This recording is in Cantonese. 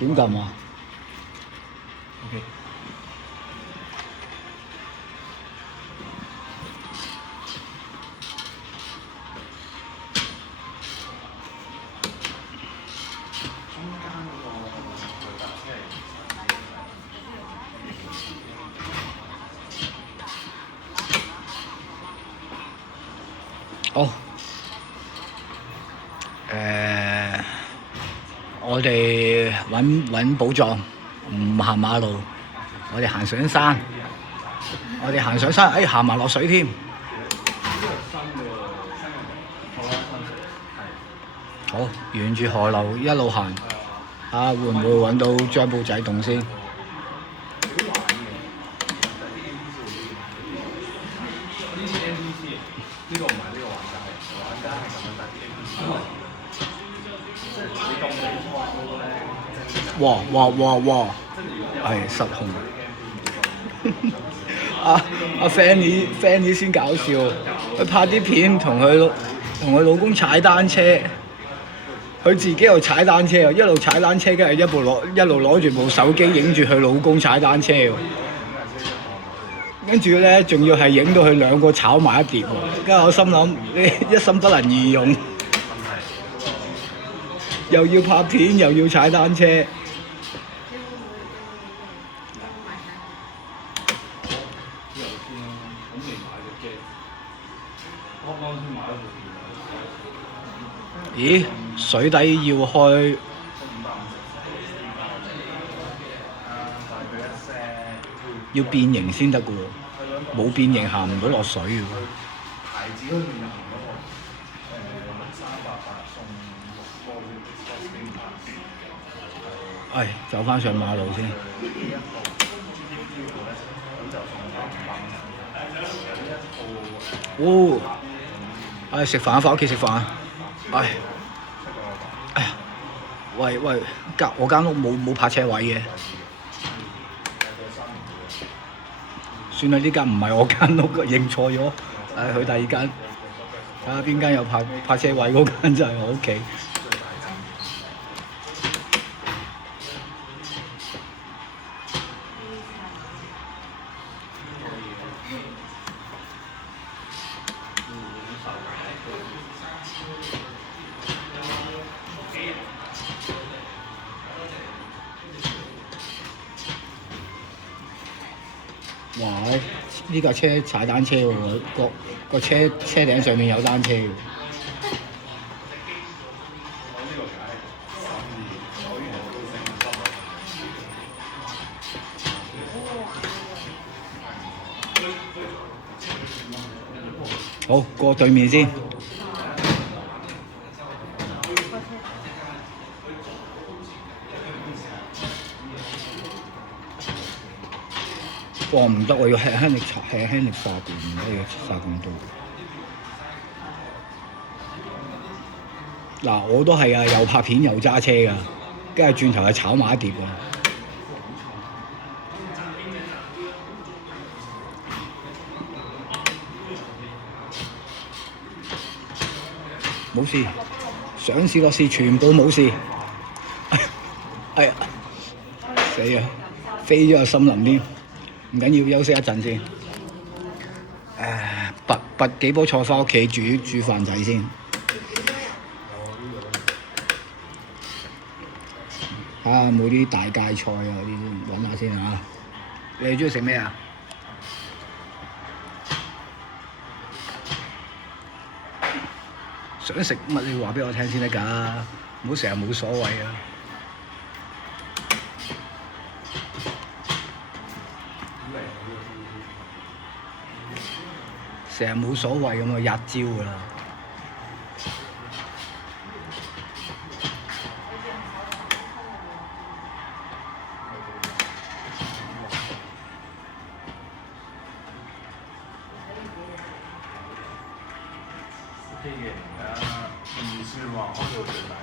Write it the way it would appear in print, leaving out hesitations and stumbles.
點撳啊？OK。好，我哋揾寶藏，唔行馬路，我哋行上山，行埋落水添。好，沿住河流一路行，會唔會揾到張寶仔洞先？呢個唔係呢個玩家係咁樣打 NPC。你當比賽哇！係失控。阿 Fanny 先搞笑，佢拍啲片同佢老公踩單車，佢自己又踩單車喎，一路踩單車，跟住一路攞住部手機影住佢老公踩單車喎。跟住咧，仲要係影到佢兩個炒埋一碟喎。跟住我心諗，你一心不能二用，又要拍片又要踩單車。咦？水底要開？要變形先得嘅喎，冇變形行唔到落水嘅喎。牌子嗰邊入面嗰個6,388送走翻上馬路先。食飯翻屋企食飯。喂，我間屋冇泊車位嘅。算啦，呢間唔係我間屋，認錯咗。去第二間，睇下邊間有泊車位，嗰間就係我屋企。哇！呢架車踩單車喎，個車頂上面有單車喎。好，過對面先。唔得，我要輕力剎住，唔可以剎咁多。嗱，我都係啊，又拍片又揸車㗎，跟住轉頭係炒埋一碟㗎。冇事，上市落市全部冇事。死啊！飛咗入森林添。唔緊要，休息一陣先。拔幾波菜翻屋企煮飯仔先。睇下有冇啲大芥菜啊嗰啲，揾下先嚇。你哋中意食咩啊？想食乜你話俾我聽先得㗎，唔好成日冇所謂啊！成日冇所謂咁啊，吔蕉㗎啦。OK 嘅，而家你是往後頭轉吧。